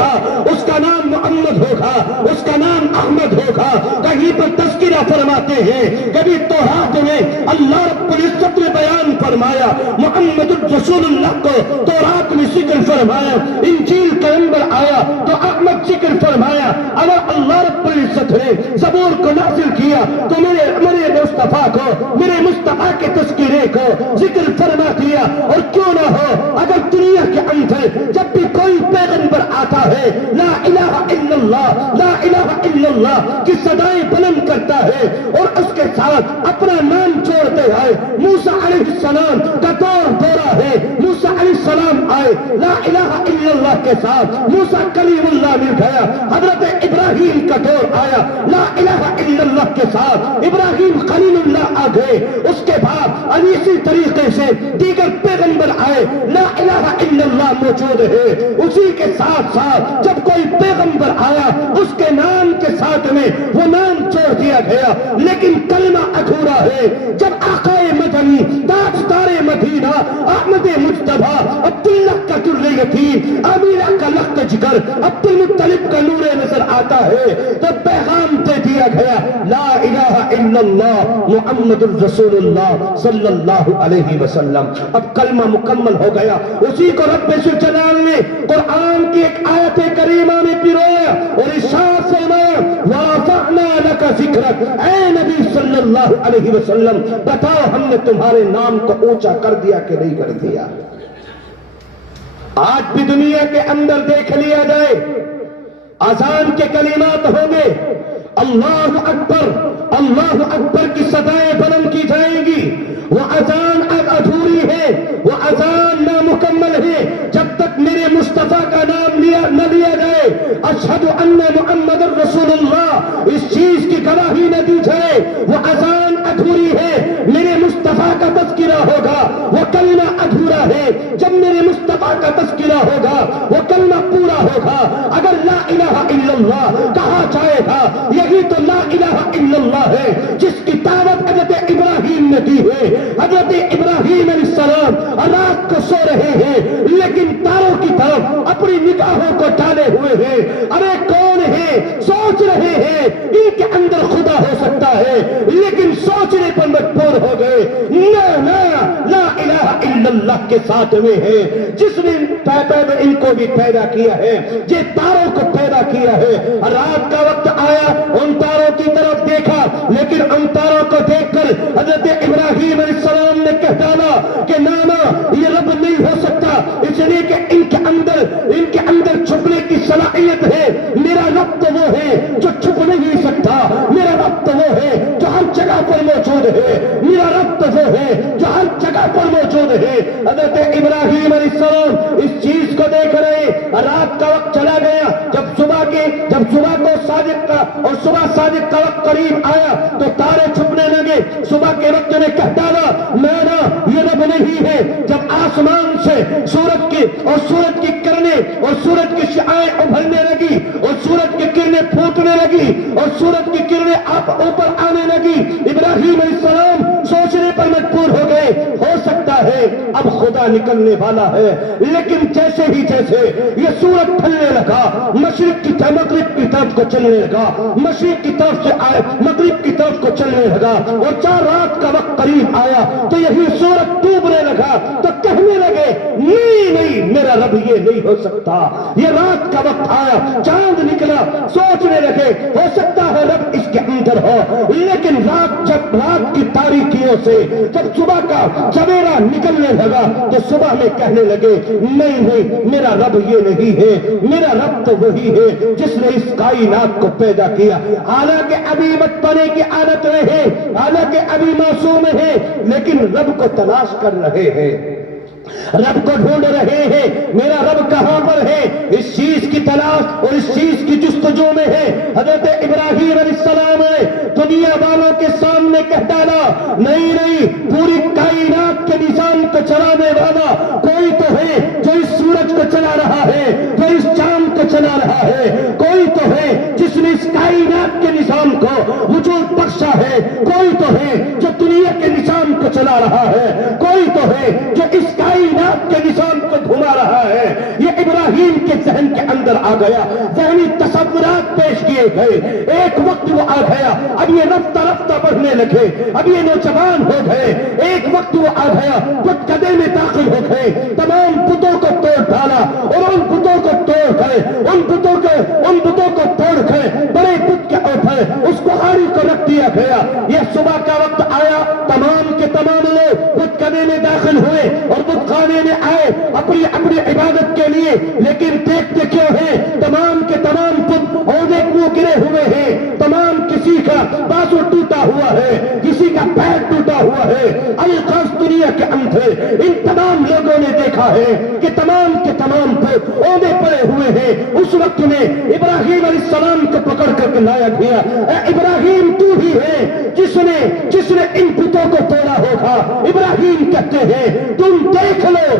ہوگا، اس کا نام محمد ہوگا، اس کا نام احمد ہوگا۔ کہیں پر تذکرہ فرماتے ہیں، کبھی تورات میں اللہ رب العزت نے بیان فرمایا، محمد الرسول اللہ کو تورات میں ذکر فرمایا، انجیل کے اندر آیا تو احمد ذکر فرمایا۔ اگر اللہ رب العزت نے زبور کو نازل کیا تو میرے مصطفیٰ کو، میرے مصطفیٰ کے تذکرے کو ذکر فرما دیا۔ اور کیوں نہ ہو، اگر دنیا کے اندر جب بھی کوئی پیغمبر آتا ہے لا الہ الا اللہ، لا الہ الا اللہ کی صدائیں بلند کرتا ہے اور اس کے ساتھ اپنا نام چھوڑتے ہیں۔ موسیٰ علیہ السلام کا دور دورہ ہے، موسیٰ علیہ السلام آئے لا الہ الا اللہ کے ساتھ، موسیٰ کلیم اللہ مل گیا۔ حضرت ابراہیم کا دور آیا لا الہ الا اللہ کے ساتھ، ابراہیم خلیل اللہ آ گئے۔ اس کے بعد اسی طریقے سے دیگر پیغمبر آئے، لا الہ الا اللہ موجود ہے۔ اسی کے ساتھ ساتھ جب کوئی پیغمبر آیا اس کے نام کے ساتھ میں وہ نام چھوڑ دیا گیا، لیکن کلمہ ادھورا ہے۔ جب آقا مدنی تاجدار مدینہ احمد مجتبیٰ عبداللہ کا در یتیم، امیرہ کا لخت جگر، عبد المطلب کا نور نظر آتا ہے تو پیغام دے دیا گیا لا الہ الا اللہ محمد الرسول اللہ صلی اللہ علیہ وسلم۔ اب کلمہ مکمل ہو گیا۔ اسی کو رب ذوالجلال نے قرآن کی ایک آیت کریمہ میں پرویا اور ارشاد فرمایا وَرَفَعْنَا لَكَ ذِكْرَكَ، اے نبی صلی اللہ علیہ وسلم بتاؤ ہم نے تمہارے نام کو اونچا کر دیا کہ نہیں کر دیا؟ آج بھی دنیا کے اندر دیکھ لیا جائے، اذان کے کلمات ہوں گے، اللہ اکبر، اللہ اکبر کی صدائیں بلند کی جائیں گی، وہ اذان ادھوری ہے، وہ اذان نامکمل ہے جب تک میرے مصطفیٰ کا نام نہ لیا جائے، اشہد ان محمد الرسول اللہ اس چیز کی گواہی نہ دی جائے، وہ اذان ادھوری ہے۔ میرے مصطفیٰ کا تذکرہ ہوگا، وہ کلمہ ادھورا ہے۔ جب میرے مصطفیٰ کا تذکرہ ہوگا وہ کلمہ پورا ہوگا۔ اگر لا الہ الا اللہ کہا جائے گا، یہی تو لا الہ الا اللہ ہے جس کی دعوت حضرت ابراہیم نے دی ہے۔ حضرت ابراہیم علیہ السلام رات کو سو رہے ہیں لیکن تاروں کی طرف اپنی نگاہوں کو ڈالے ہوئے ہیں۔ ارے کون ہے؟ سوچ رہے ہیں ان کے اندر خدا ہو سکتا ہے لیکن سوچنے پر مجبور ہو گئے۔ لا الہ الا اللہ کے ساتھ میں ہے جس نے ان کو بھی پیدا کیا ہے، یہ تاروں کو پیدا کیا ہے۔ رات کا وقت آیا، ان تاروں کی طرف دیکھا لیکن ان تاروں کو دیکھ کر حضرت ابراہیم علیہ السلام نے کہہ ڈالا کہ نانا یہ رب نہیں ہو سکتا، اس لیے کہ ان کے اندر چھپنے کی صلاحیت ہے۔ میرا رب تو وہ ہے جو چھپ نہیں سکتا، میرا رب تو وہ ہے جو ہر جگہ پر موجود ہے، میرا رب تو وہ ہے جو ہر جگہ پر موجود ہے۔ حضرت ابراہیم علیہ السلام اس چیز کو دیکھ رہے، رات کا وقت چلا گیا، جب صبح کو صادق کا اور صبح صادق کا وقت قریب آیا تو تارے چھپنے لگے۔ صبح کے وقت نے کہہ ڈالا میرا یہ رب نہیں ہے۔ جب آسمان سے سورج کی کرنیں اور سورج کی شعاعیں ابھرنے لگی اور سورج کی کرنیں پھوٹنے لگی اور سورج کی کرنیں اوپر آنے لگی، ابراہیم علیہ السلام سوچنے پر مجبور ہو گئے ہو سکتا ہے اب خدا نکلنے والا ہے۔ لیکن جیسے یہ سورج ڈھلنے لگا، مشرق کی مغرب کی طرف کو چلنے لگا، مشرق کی طرف سے آئے مغرب کی طرف کو چلنے لگا اور جب رات کا وقت قریب آیا تو یہی سورج ڈوبنے لگا تو کہنے لگے نہیں میرا رب یہ نہیں ہو سکتا۔ یہ رات کا وقت آیا، چاند نکلا، سوچنے لگے ہو سکتا ہے رب اس کے اندر ہو، لیکن جب رات کی تاریکیوں سے جب صبح کا سویرا نکلنے لگا تو صبح میں کہنے لگے نہیں میرا رب یہ نہیں ہے، میرا رب تو وہی ہے جس نے اس کائنات کو پیدا کیا۔ حالانکہ ابھی بچپنے کی عادت میں ہے، حالانکہ ابھی معصوم ہے، لیکن رب کو تلاش کر رہے ہیں، رب کو ڈھونڈ رہے ہیں۔ میرا رب کہاں پر ہے؟ اس چیز کی تلاش اور اس چیز کی جستجو میں ہے۔ حضرت ابراہیم علیہ السلام نے دنیا والوں کے سامنے کہہ ڈالا نہیں پوری کائنات کے نظام کو چلانے والا کوئی تو ہے جو اس سورج کو چلا رہا ہے، جو اس چاند کو چلا رہا ہے، کوئی تو ہے جس نے اس کائنات کے نظام کو وجود بخشا ہے، کوئی تو ہے جو دنیا کے نظام کو چلا رہا ہے، کوئی تو ہے جو اس کائنات کے نظام کو گھما رہا ہے۔ یہ ابراہیم کے ذہن کے اندر آ گیا، ذہنی تصورات پیش کیے گئے، ایک وقت وہ آ گیا، اب یہ رفتہ رفتہ بڑھنے لگے، اب یہ نوجوان ہو گئے، ایک وقت وہ آ گیا بت کدے میں داخل ہو گئے، تمام بتوں کو توڑ ڈالا اور ان بتوں کو توڑ گئے، ان بتوں کو توڑ گئے، بڑے بت کے اوپر اس بخاری کو رکھ دیا گیا۔ یہ صبح کا وقت آیا، تمام کے تمام لوگ بت کدے میں داخل ہوئے اور بت خانے میں آئے اپنی اپنی عبادت کے لیے، لیکن دیکھتے کیوں ہیں تمام کے تمام بت عہدے منہ گرے ہوئے ہیں، تمام کسی کا بازو ٹوٹا ہوا ہے، کسی کا پیر ٹوٹا ہوا ہے۔ الغاز دنیا کے اندر ان تمام لوگوں نے دیکھا ہے کہ تمام کے تمام بت عہدے پڑے ہوئے ہیں۔ اس وقت میں ابراہیم علیہ السلام کو پکڑ کر لایا گیا، اے ابراہیم تو ہی ہے جس نے ان بتوں کو توڑا ہوگا۔ ابراہیم کہتے ہیں تم دیکھ لو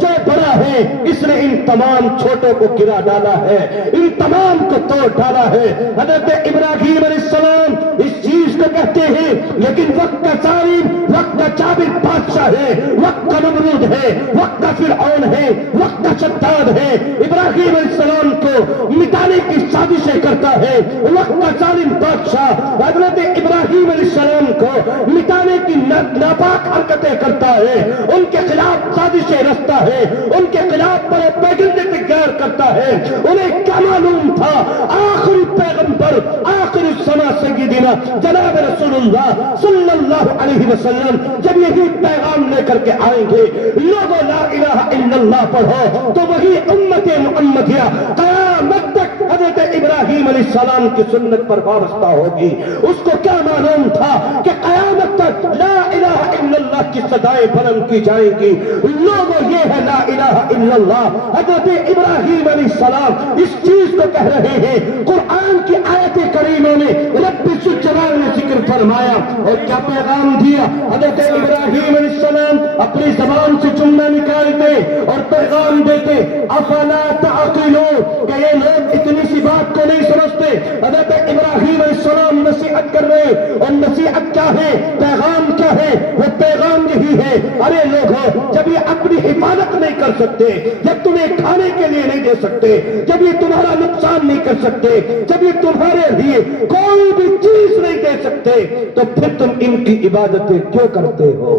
جو بڑا ہے اس نے ان تمام چھوٹوں کو گرا ڈالا ہے، ان تمام کو توڑ ڈالا ہے۔ حضرت ابراہیم علیہ السلام اس چیز کو کہتے ہیں، لیکن وقت کا ظالم، وقت کا جابر بادشاہ ہے، وقت کا نمرود ہے، وقت کا فرعون ہے، وقت کا شداد ہے، ابراہیم علیہ السلام کو مٹانے کی سازشیں کرتا ہے۔ وقت کا ظالم بادشاہ حضرت ابراہیم علیہ السلام کو مٹانے کی ناپاک حرکتیں کرتا ہے، ان کے خلاف سازشیں رچتا ہے، ان کے خلاف بڑے پیغمبر تیار کرتا ہے۔ انہیں کیا معلوم تھا آخری پیغمبر آخر الزماں سیدنا جناب رسول اللہ صلی اللہ علیہ وسلم جب یہی پیغام لے کر کے آئیں گے، لوگوں لا الہ الا اللہ پڑھو تو وہی امت محمدیہ قیامت تک حضرت ابراہیم علیہ السلام کی سنت پر وابستہ ہوگی۔ اس کو کیا معلوم تھا کہ قیامت تک لا الہ الا اللہ کی صدائیں بلند کی جائیں گی۔ لوگوں یہ ہے لا الہ الا اللہ۔ حضرت ابراہیم علیہ السلام اس چیز کو کہہ رہے ہیں، قرآن کی آیت کریمہ میں رب ذوالجلال نے ذکر فرمایا اور کیا پیغام دیا۔ حضرت ابراہیم علیہ السلام اپنی زبان سے جملہ نکالتے اور پیغام دیتے، افلا تعقلون، کہ یہ لوگ اتنی سی بات کو نہیں سمجھتے۔ حضرت ابراہیم علیہ السلام نصیحت کر رہے اور نصیحت کیا ہے، پیغام کیا ہے، وہ پیغام یہی ہے، ارے لوگوں جب یہ اپنی حفاظت نہیں کر سکتے، جب تمہیں کھانے کے لیے نہیں دے سکتے، جب یہ تمہارا نقصان نہیں کر سکتے، جب یہ تمہارے لیے کوئی بھی چیز نہیں دے سکتے، تو پھر تم ان کی عبادتیں کیوں کرتے ہو؟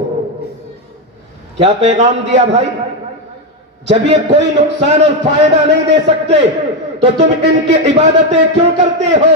کیا پیغام دیا بھائی؟ جب یہ کوئی نقصان اور فائدہ نہیں دے سکتے تو تم ان کی عبادتیں کیوں کرتے ہو؟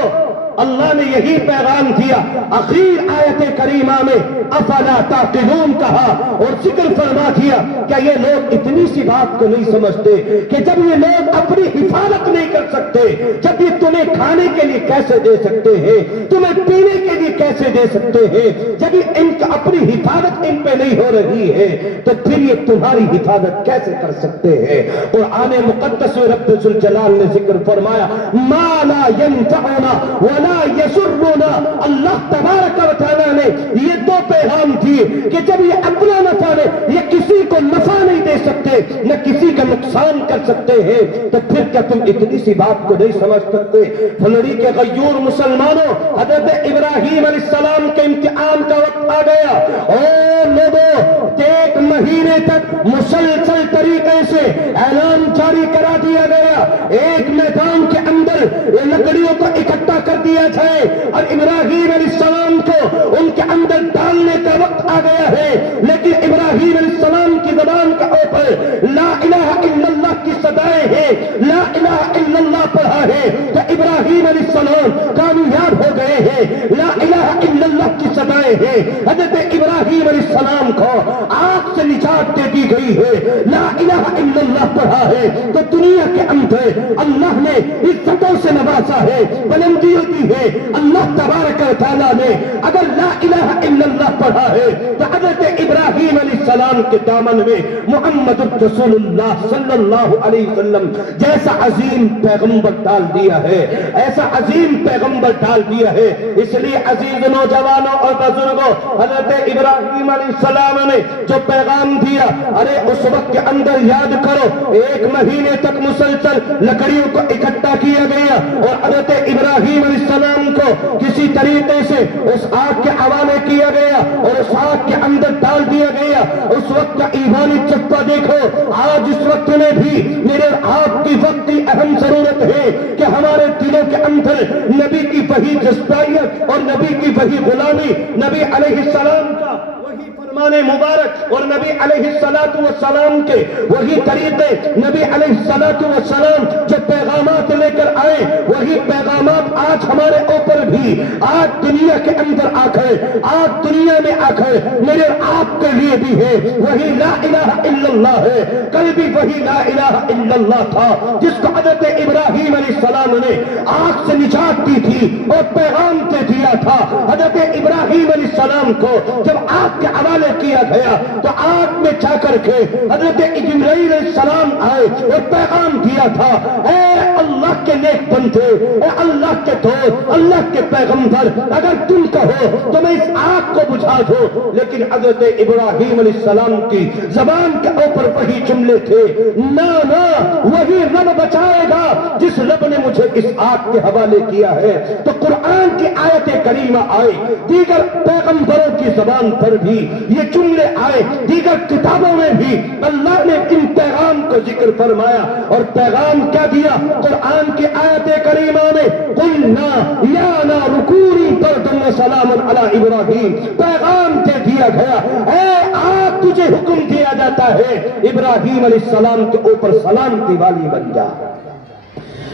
اللہ نے یہی پیغام دیا۔ آخر آیت کریمہ میں افلا تعقلون کہا اور ذکر فرما دیا کہ یہ لوگ اتنی سی بات کو نہیں سمجھتے کہ جب یہ لوگ اپنی حفاظت نہیں کر سکتے، جب یہ تمہیں کھانے کے لیے کیسے دے سکتے ہیں، تمہیں پینے کے لیے کیسے دے سکتے ہیں، جب یہ ان کا اپنی حفاظت ان پہ نہیں ہو رہی ہے تو پھر یہ تمہاری حفاظت کیسے کر سکتے ہیں؟ قرآن مقدس میں رب ذوالجلال نے ذکر فرمایا ما لا ينفعنا ولا یسرنا۔ اللہ تبارک و تعالیٰ نے یہ دو پیغام دیے کہ جب یہ اپنا نفع لے، یہ کسی کو نفع نہیں دے سکتے، نہ کسی کا نقصان کر سکتے ہیں، تو پھر کیا تم اتنی سی بات کو نہیں سمجھ سکتے؟ پھلڑی کے غیور مسلمانوں، حضرت ابراہیم علیہ السلام کے امتحان کا وقت آ گیا اور لوگوں 1 مہینے تک مسلسل طریقے سے اعلان جاری کرا دیا گیا، ایک میدان کے اندر لکڑیوں کو اکٹھا کر دیا جائے اور ابراہیم علیہ السلام کو ان کے اندر ڈالنے کا وقت آ گیا ہے، لیکن ابراہیم علیہ السلام کی زبان کے اوپر لا الہ الا اللہ کی صدائیں ہیں، لا الہ الا اللہ پڑھا ہے تو ابراہیم علیہ السلام کامیاب ہو گئے ہیں، لا الہ الا اللہ کی صدائیں ہیں۔ حضرت ابراہیم علیہ السلام کو آگ سے نجات دے دی گئی ہے، لا الہ الا اللہ پڑھا ہے تو دنیا کے اندر اللہ نے عزتوں سے نوازا ہے، بلندیوں دی ہے۔ اللہ تبارک و تعالیٰ نے اگر لا الہ الا اللہ پڑھا ہے تو حضرت ابراہیم علیہ السلام کے دامن میں محمد رسول اللہ صلی اللہ علیہ وسلم جیسا عظیم پیغمبر ڈال دیا ہے، ایسا عظیم پیغمبر ڈال دیا ہے۔ اس لیے عزیز نوجوانوں اور بزرگوں، حضرت ابراہیم علیہ السلام نے جو پیغام دیا، ارے اس وقت کے اندر یاد کرو 1 مہینے تک مسلسل لکڑیوں کو اکٹھا کیا گیا اور حضرت ابراہیم علیہ السلام کو کسی طریقے سے اس آگ کے حوالے کیا گیا اور اس آگ کے اندر ڈال دیا دیا گیا، اس وقت کا ایمانی چپا دیکھو۔ آج اس وقت میں بھی میرے آپ کی وقت کی اہم ضرورت ہے کہ ہمارے دلوں کے اندر نبی کی وہی جذبائیت اور نبی کی وہی غلامی، نبی علیہ السلام کا وہی فرمان مبارک اور نبی علیہ السلام کے وہی طریقے، نبی علیہ السلام جو پیغامات لے کر آئے وہی پیغامات آج ہمارے اوپر بھی، آج دنیا کے اندر آ کر، آج دنیا میں آ کر میرے آپ کے لیے بھی ہے۔ وہی لا الہ الا اللہ ہے، کل بھی وہی لا الہ الا اللہ تھا جس کو حضرت ابراہیم علیہ السلام نے آگ سے نجات دی تھی اور پیغام دے دیا تھا۔ حضرت ابراہیم علیہ السلام کو جب آگ کے حوالے کیا گیا تو آگ میں جا کر کے حضرت جبرائیل علیہ السلام آئے اور پیغام دیا تھا، اے اللہ کے نیک بندے، اے اللہ کے دوست، اللہ کے پیغمبر، اگر تم کہو تو میں اس آگ کو بجھا دوں۔ لیکن حضرت ابراہیم علیہ السلام کی زبان کے اوپر وہی جملے تھے، نا نا، وہی رب بچائے گا جس رب نے مجھے اس آگ کے حوالے کیا ہے۔ تو قرآن کی آیت کریمہ آئے، دیگر پیغمبروں کی زبان پر بھی یہ جملے آئے، دیگر کتابوں میں بھی اللہ نے ان پیغام کو ذکر فرمایا اور پیغام کیا دیا؟ قرآن کی آیت کریمہ میں قلنا یا نار کونی بردا وسلاما علی ابراہیم، پیغام دے دیا گیا، اے آگ تجھے حکم دیا جاتا ہے ابراہیم علیہ السلام کے اوپر سلامتی والی بن جا۔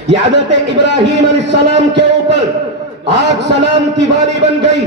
یہ حضرت ابراہیم علیہ السلام کے اوپر آگ سلامتی والی بن گئی،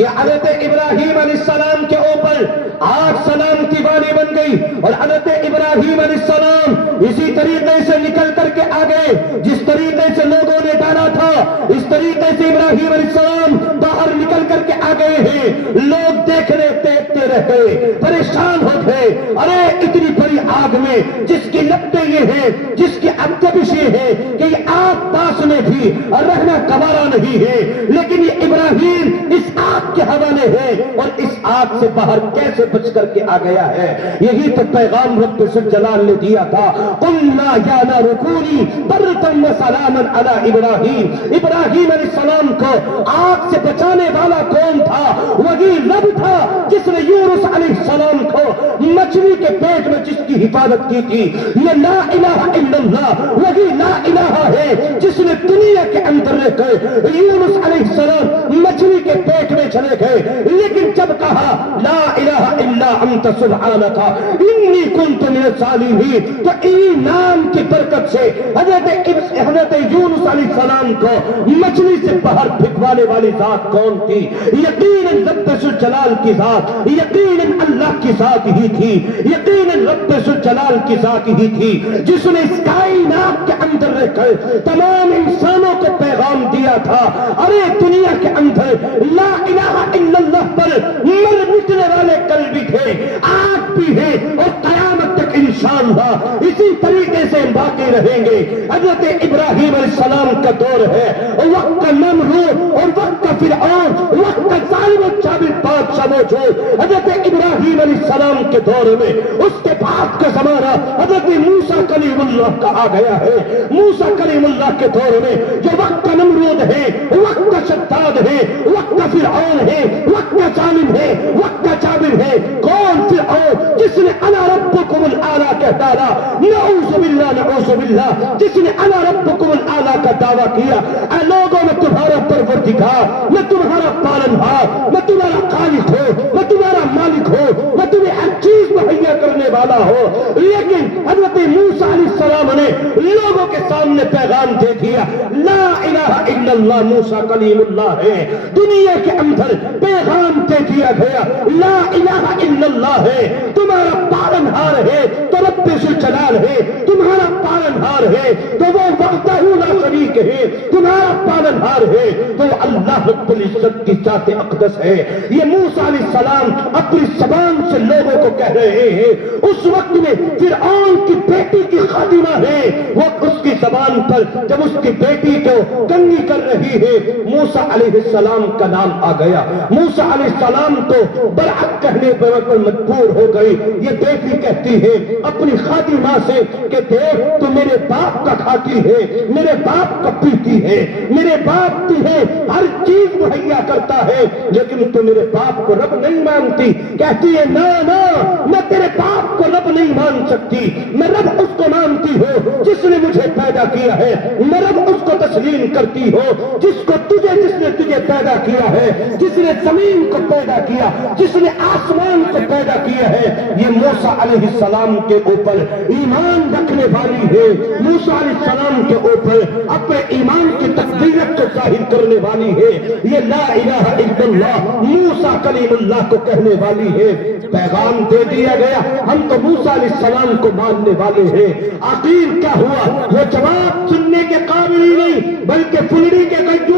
یہ حضرت ابراہیم علیہ السلام کے اوپر آگ سلامتی والی بن گئی۔ اور حضرت ابراہیم علیہ السلام اسی طریقے سے نکل کر کے آگئے، جس طریقے سے لوگوں نے ڈالا تھا اس طریقے سے ابراہیم علیہ السلام باہر نکل کر کے آگئے ہیں۔ لوگ دیکھتے رہ گئے، پریشان ہو گئے، ارے اتنی بڑی آگ میں جس کی لپٹیں یہ ہیں، جس کی تپش یہ ہے کہ یہ آگ پاس میں بھی رہنا گوارا نہیں ہے، لیکن یہ ابراہیم اس آگ کے حوالے ہے اور اس آگ سے باہر کیسے بچ کر کے آ گیا ہے۔ یہی تو پیغام رب ذوالجلال نے دیا تھا، قلنا یا نار کونی بردا وسلاما علی ابراہیم۔ ابراہیم علیہ السلام کو آگ سے بچانے والا کون تھا؟ وہی رب تھا جس نے یونس علیہ السلام کو مچھلی کے پیٹ میں جس کی حفاظت کی تھی۔ یہ لا الہ الا اللہ وہی لا الہ ہے جس نے دنیا کے اندر رہ کر یونس علیہ السلام مچھلی کے پیٹ میں چلے گئے، لیکن جب کہا لا الہ الا انت سبحانک انی کنت من الظالمین، تو انہی نام کی برکت سے حضرت یونس علیہ السلام کو مچھلی سے باہر پھینکوانے والی ذات کون تھی؟ یقیناً رب ذوالجلال کی ذات، یقیناً اللہ کی ذات ہی تھی، یقیناً رب ذوالجلال کی ذات ہی تھی جس نے اس کائنات کے اندر رہ کر تمام انسانوں کو پیغام دیا تھا، ارے دنیا کے اندر لا الہ الا اللہ پر مر مٹنے والے کل بھی تھے، آج بھی ہے اور قیامت تک انشاءاللہ اسی طریقے سے باقی رہیں گے۔ حضرت ابراہیم علیہ السلام کا دور ہے، وقت کا نمرود اور وقت کا فرعون، وقت کا ظالم و جابر بادشاہ موجود۔ حضرت ابراہیم علیہ السلام کے دور میں اس کے بعد کا زمانہ حضرت موسیٰ کلیم اللہ کا آ گیا ہے۔ موسیٰ کلیم اللہ کے دور میں جو وقت کا نمرود ہے، وقت کا شداد ہے، وقت کا فرعون ہے، وقت کا ظالم ہے، وقت کا جابر ہے، کون فرعون جس نے انا ربکم الاعلی کہتا رہا، نعوذ باللہ نعوذ باللہ، جس نے انا ربکم الاعلی کا دعویٰ کیا، اے لوگوں میں تمہارا پروردگار، میں تمہارا پالنہار، میں تمہارا خالق ہوں، میں تمہارا مالک ہوں، میں تمہیں ہر چیز مہیا کرنے والا ہوں۔ لیکن حضرت موسیٰ علیہ السلام نے لوگوں کے سامنے پیغام دے دیا، لا الہ الا اللہ موسیٰ کلیم اللہ ہے، دنیا کے اندر پیغام دے دیا گیا، لا الہ الا اللہ ہے، تمہارا پالنہار ہے تو رب ذوالجلال ہے، تمہارا پالنہار ہے تو وہ وحدہ لا شریک ہے، تمہارا پالنہار ہے تو اللہ رب العزت کی ذات اقدس ہے۔ یہ موسیٰ علیہ السلام اپنی زبان سے لوگوں کو کہہ رہے ہیں، اس وقت میں فرعون کی بیٹی کی خادمہ ہے، وہ اس کی زبان پر جب اس کی بیٹی کو کنگھی کر رہی ہے، موسیٰ علیہ السلام کا نام آ گیا۔ موسیٰ علیہ السلام تو برحق کہنے پر مجبور ہو گئی۔ یہ بیٹی کہتی ہے اپنی خادمہ سے کہ دیکھ تو میرے باپ کا کھاتی ہے، میرے باپ باپ کا پیتی ہے، میرے باپ تجھے ہر چیز مہیا کرتا ہے، لیکن تو میرے باپ کو رب نہیں مانتی۔ کہتی ہے نا نا، میں تیرے باپ کو رب نہیں مان سکتی، میں رب اس کو مانتی ہوں جس نے مجھے پیدا کیا ہے، میں رب اس کو تسلیم کرتی ہوں جس نے تجھے پیدا کیا ہے، جس نے زمین کو پیدا کیا، جس نے آسمان کو پیدا کیا ہے۔ یہ موسیٰ علیہ السلام کے اوپر ایمان رکھنے والی ہے، موسیٰ علیہ السلام کے اوپر اپنے ایمان کی تقدیرت کو ظاہر کرنے والی ہے، یہ لا الہ الا اللہ موسیٰ کلیم اللہ کو کہنے والی ہے۔ پیغام دے دیا گیا، ہم تو موسیٰ علیہ السلام کو ماننے والے ہیں۔ آخر کیا ہوا؟ وہ جواب سننے کے قابل ہی نہیں، بلکہ فلڑی کے گجو